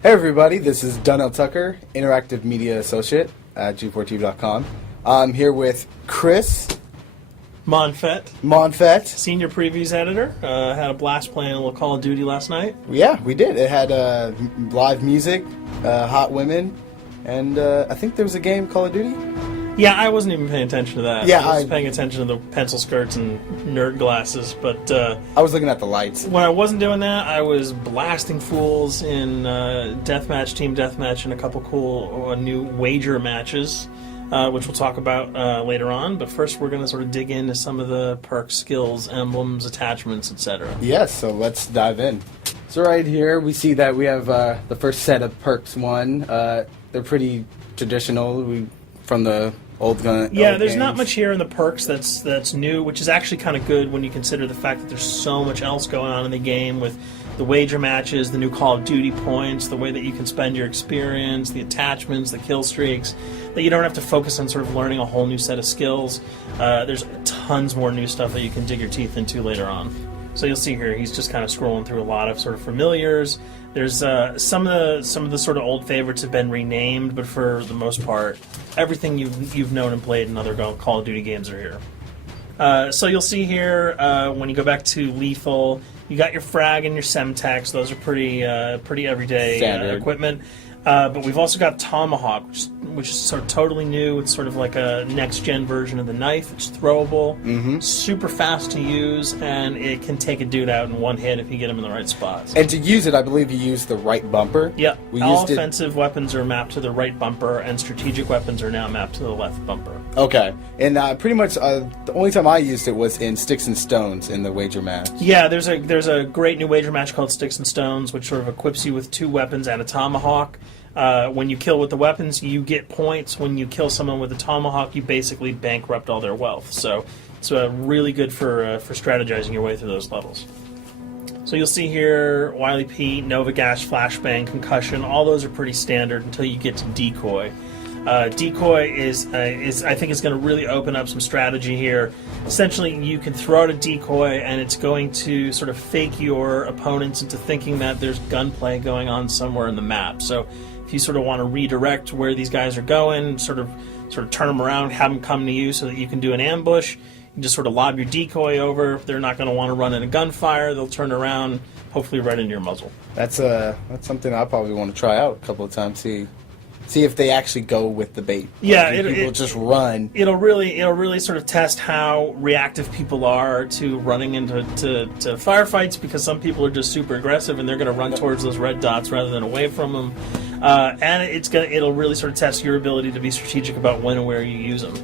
Hey everybody, this is Donnell Tucker, Interactive Media Associate at G4TV.com. I'm here with Chris Monfett, Senior Previews Editor. Had a blast playing a little Call of Duty last night. Yeah, we did. It had live music, hot women, and I think there was a game, Call of Duty? Yeah, I wasn't even paying attention to that. Yeah, I was paying attention to the pencil skirts and nerd glasses, but I was looking at the lights. When I wasn't doing that, I was blasting fools in deathmatch, team deathmatch, and a couple cool new wager matches, which we'll talk about later on. But first, we're going to sort of dig into some of the perks, skills, emblems, attachments, etc. Yes, so let's dive in. So right here, we see that we have the first set of perks one. They're pretty traditional from the old gun. Yeah, old there's games. not much here in the perks that's new, which is actually kind of good when you consider the fact that there's so much else going on in the game with the wager matches, the new Call of Duty points, the way that you can spend your experience, the attachments, the kill streaks, that you don't have to focus on sort of learning a whole new set of skills. There's tons more new stuff that you can dig your teeth into later on. So you'll see here, he's just kind of scrolling through a lot of sort of familiars. There's some of the sort of old favorites have been renamed, but for the most part, everything you've known and played in other Call of Duty games are here. So you'll see here when you go back to Lethal, you got your frag and your semtex. Those are pretty everyday equipment. But we've also got Tomahawk, which is sort of totally new. It's sort of like a next-gen version of the knife. It's throwable, super fast to use, and it can take a dude out in one hit if you get him in the right spots. And to use it, I believe you use the right bumper. Yep. All offensive weapons are mapped to the right bumper, and strategic weapons are now mapped to the left bumper. Okay. And pretty much the only time I used it was in Sticks and Stones in the wager match. Yeah, there's a great new wager match called Sticks and Stones, which sort of equips you with 2 weapons and a tomahawk. When you kill with the weapons, you get points. When you kill someone with a tomahawk, you basically bankrupt all their wealth. So it's really good for strategizing your way through those levels. So you'll see here, Wily Pete, Nova Gash, Flashbang, Concussion. All those are pretty standard until you get to Decoy. Decoy is I think is going to really open up some strategy here. Essentially, you can throw out a decoy, and it's going to sort of fake your opponents into thinking that there's gunplay going on somewhere in the map. So if you sort of want to redirect where these guys are going, sort of turn them around, have them come to you so that you can do an ambush, you just sort of lob your decoy over. If they're not going to want to run in a gunfire, they'll turn around, hopefully right into your muzzle. That's something I probably want to try out a couple of times. See if they actually go with the bait. Yeah, people just run. It'll really sort of test how reactive people are to running into firefights, because some people are just super aggressive and they're going to run towards those red dots rather than away from them. And it'll really sort of test your ability to be strategic about when and where you use them.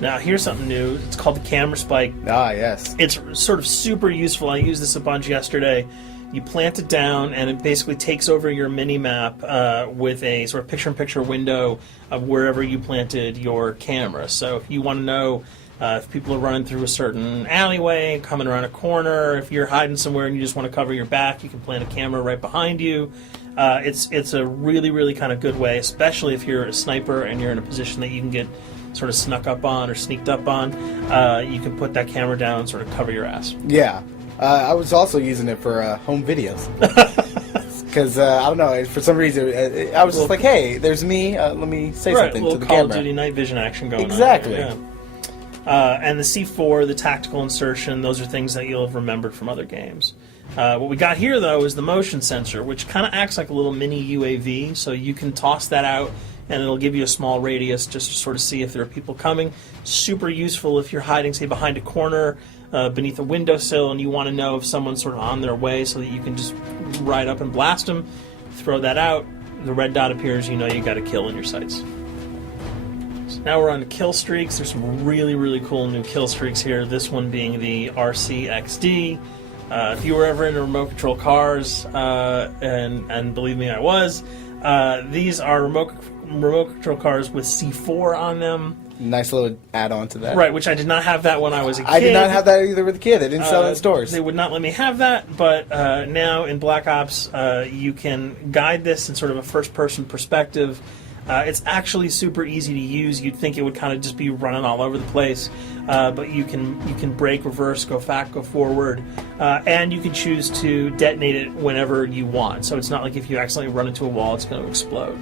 Now, here's something new. It's called the Camera Spike. Ah, yes. It's sort of super useful. I used this a bunch yesterday. You plant it down, and it basically takes over your mini-map with a sort of picture-in-picture window of wherever you planted your camera. So if you want to know if people are running through a certain alleyway, coming around a corner, if you're hiding somewhere and you just want to cover your back, you can plant a camera right behind you. It's a really, really kind of good way, especially if you're a sniper and you're in a position that you can get sort of snuck up on or sneaked up on. You can put that camera down and sort of cover your ass. Yeah. I was also using it for home videos. Because, I don't know, for some reason, I was just like, hey, there's me, let me say something to the Call camera. Call of Duty night vision action going exactly. on. Yeah. And the C4, the tactical insertion, those are things that you'll have remembered from other games. What we got here, though, is the motion sensor, which kind of acts like a little mini UAV, so you can toss that out, and it'll give you a small radius just to sort of see if there are people coming. Super useful if you're hiding, say, behind a corner, beneath a windowsill, and you want to know if someone's sort of on their way so that you can just ride up and blast them. Throw that out, the red dot appears, you know you got a kill in your sights. So now we're on to kill streaks. There's some really, really cool new kill streaks here, this one being the RCXD. If you were ever into remote control cars, and believe me, I was, these are remote control cars with C4 on them. Nice little add-on to that. Right, which I did not have that when I was a kid. I did not have that either with a kid. They didn't sell it in stores. They would not let me have that, but now in Black Ops, you can guide this in sort of a first-person perspective. It's actually super easy to use. You'd think it would kind of just be running all over the place, but you can brake, reverse, go back, go forward, and you can choose to detonate it whenever you want. So it's not like if you accidentally run into a wall, it's going to explode.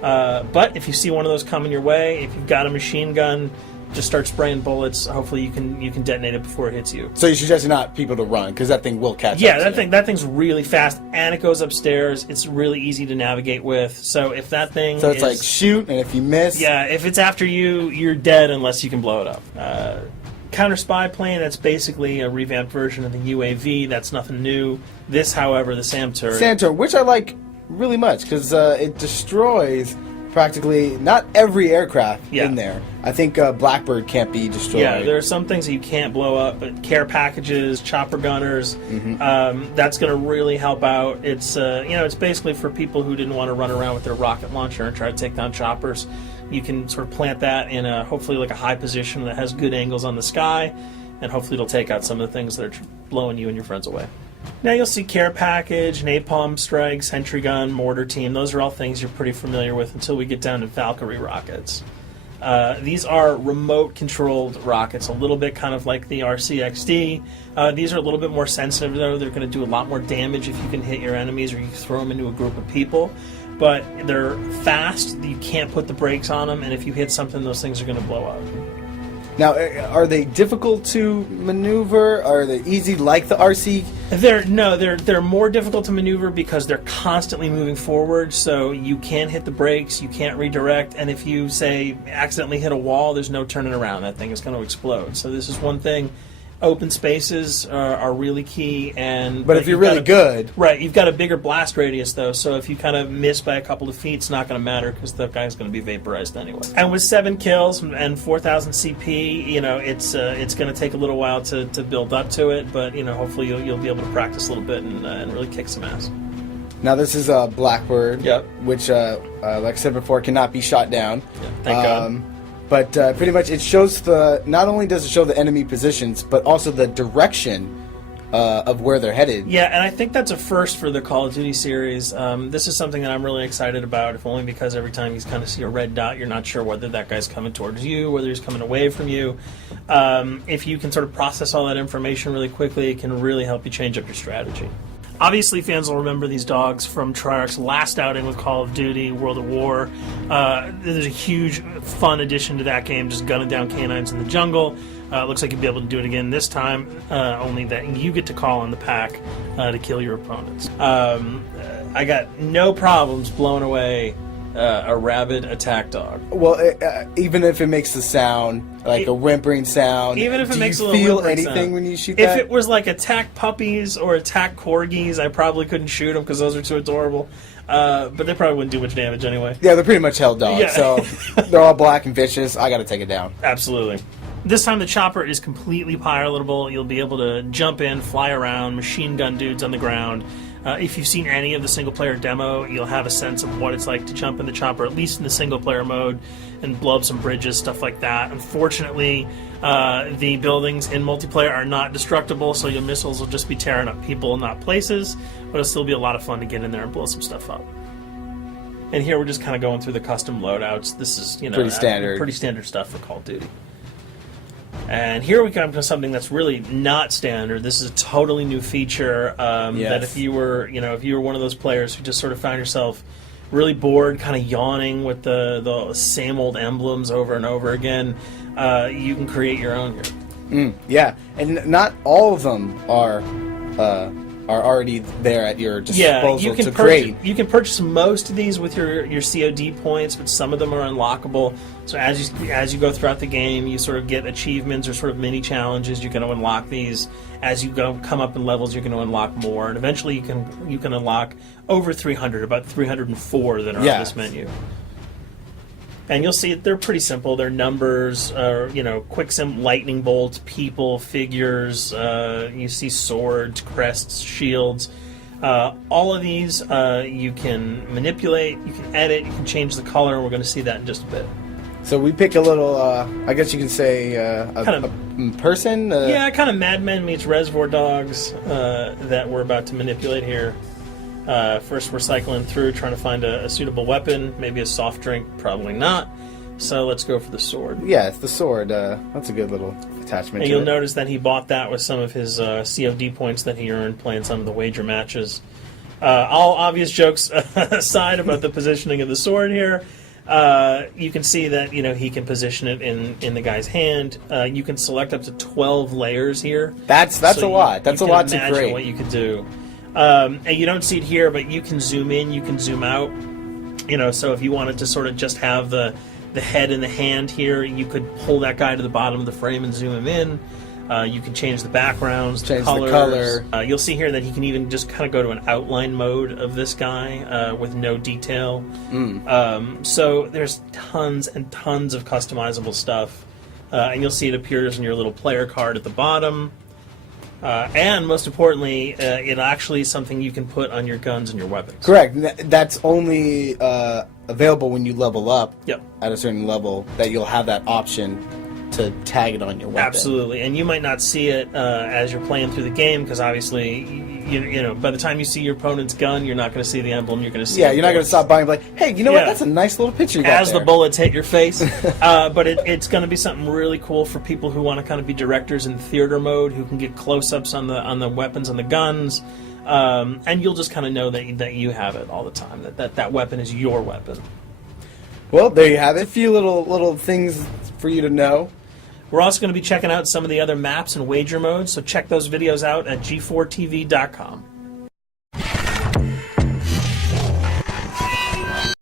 But if you see one of those coming your way, if you've got a machine gun, just start spraying bullets. Hopefully you can detonate it before it hits you. So you suggest not people to run because that thing will catch Yeah, up to you. that thing's really fast, and it goes upstairs. It's really easy to navigate with. So if that thing So it's like shoot, and if you miss, yeah, if it's after you, you're dead unless you can blow it up. Counter spy plane, that's basically a revamped version of the UAV. That's nothing new. This, however, the SAM turret. Santor, which I like really much because it destroys practically not every aircraft Yeah. in there. I think Blackbird can't be destroyed. Yeah, there are some things that you can't blow up, but care packages, chopper gunners, that's going to really help out. It's it's basically for people who didn't want to run around with their rocket launcher and try to take down choppers. You can sort of plant that in a hopefully like a high position that has good angles on the sky, and hopefully it'll take out some of the things that are blowing you and your friends away. Now you'll see care package, napalm strike, sentry gun, mortar team. Those are all things you're pretty familiar with until we get down to Valkyrie rockets. These are remote-controlled rockets, a little bit kind of like the RCXD. These are a little bit more sensitive, though. They're going to do a lot more damage if you can hit your enemies or you throw them into a group of people. But they're fast, you can't put the brakes on them, and if you hit something, those things are going to blow up. Now, are they difficult to maneuver? Are they easy like the RC? They're more difficult to maneuver because they're constantly moving forward, so you can't hit the brakes, you can't redirect, and if you, say, accidentally hit a wall, there's no turning around. That thing is going to explode. So this is one thing. Open spaces are really key, But if you're really good, right? You've got a bigger blast radius, though, so if you kind of miss by a couple of feet, it's not going to matter because the guy's going to be vaporized anyway. And with 7 kills and 4,000 CP, it's going to take a little while to build up to it, but hopefully you'll be able to practice a little bit and really kick some ass. now this is a Blackbird, Yep. which, like I said before, cannot be shot down. Yeah, thank God. But pretty much it shows not only does it show the enemy positions, but also the direction of where they're headed. Yeah, and I think that's a first for the Call of Duty series. This is something that I'm really excited about, if only because every time you kind of see a red dot, you're not sure whether that guy's coming towards you, whether he's coming away from you. If you can sort of process all that information really quickly, it can really help you change up your strategy. Obviously, fans will remember these dogs from Treyarch's last outing with Call of Duty, World at War. There's a huge, fun addition to that game, just gunning down canines in the jungle. Looks like you'll be able to do it again this time, only that you get to call on the pack to kill your opponents. I got no problems blowing away a rabid attack dog. Well, even if it makes the sound, like a whimpering sound, Even if it do makes a you little feel whimpering anything sound. when you shoot If that? it was like attack puppies or attack corgis, I probably couldn't shoot them because those are too adorable. But they probably wouldn't do much damage anyway. Yeah, they're pretty much held dogs, Yeah. so they're all black and vicious. I got to take it down. Absolutely. This time the chopper is completely pilotable. You'll be able to jump in, fly around, machine gun dudes on the ground. If you've seen any of the single-player demo, you'll have a sense of what it's like to jump in the chopper, at least in the single-player mode, and blow up some bridges, stuff like that. Unfortunately, the buildings in multiplayer are not destructible, so your missiles will just be tearing up people, not places, but it'll still be a lot of fun to get in there and blow some stuff up. And here we're just kind of going through the custom loadouts. This is, Pretty standard. pretty standard stuff for Call of Duty. And here we come to something that's really not standard. This is a totally new feature that if you were one of those players who just sort of found yourself really bored, kind of yawning with the same old emblems over and over again, you can create your own here. Yeah, and not all of them are already there at your disposal you can to create. You can purchase most of these with your COD points, but some of them are unlockable. So as you go throughout the game, you sort of get achievements or sort of mini challenges. You're going to unlock these. As you come up in levels, you're going to unlock more, and eventually you can unlock over 300, about 304 that are on this menu. And you'll see they're pretty simple. They're numbers, quick lightning bolts, people, figures. You see swords, crests, shields. All of these you can manipulate, you can edit, you can change the color, and we're going to see that in just a bit. So we pick a little, I guess you can say, Kind a person? Yeah, kind of Mad Men meets Reservoir Dogs that we're about to manipulate here. First, we're cycling through, trying to find a suitable weapon. Maybe a soft drink, probably not. So let's go for the sword. Yeah, it's the sword. That's a good little attachment. And to you'll it. notice that he bought that with some of his COD points that he earned playing some of the wager matches. All obvious jokes aside about the positioning of the sword here, you can see that he can position it in the guy's hand. You can select up to 12 layers here. That's So a lot. That's a lot to imagine create. what you could do. And you don't see it here, but you can zoom in, you can zoom out. So if you wanted to sort of just have the head in the hand here, you could pull that guy to the bottom of the frame and zoom him in. You can change the backgrounds, Change the colors. color. You'll see here that he can even just kind of go to an outline mode of this guy with no detail. So there's tons and tons of customizable stuff. And you'll see it appears in your little player card at the bottom. And most importantly, it actually is something you can put on your guns and your weapons. Correct. That's only available when you level up Yep. at a certain level, that you'll have that option to tag it on your weapon. Absolutely, and you might not see it as you're playing through the game because obviously, by the time you see your opponent's gun, you're not going to see the emblem. You're going to see. Yeah, you're not going to stop by and be like, hey, you know what? Yeah. That's a nice little picture you got As there. the bullets hit your face, but it's going to be something really cool for people who want to kind of be directors in theater mode, who can get close-ups on the weapons and the guns, and you'll just kind of know that you have it all the time. That weapon is your weapon. Well, there you have it. A few little things for you to know. We're also going to be checking out some of the other maps and wager modes, so check those videos out at g4tv.com.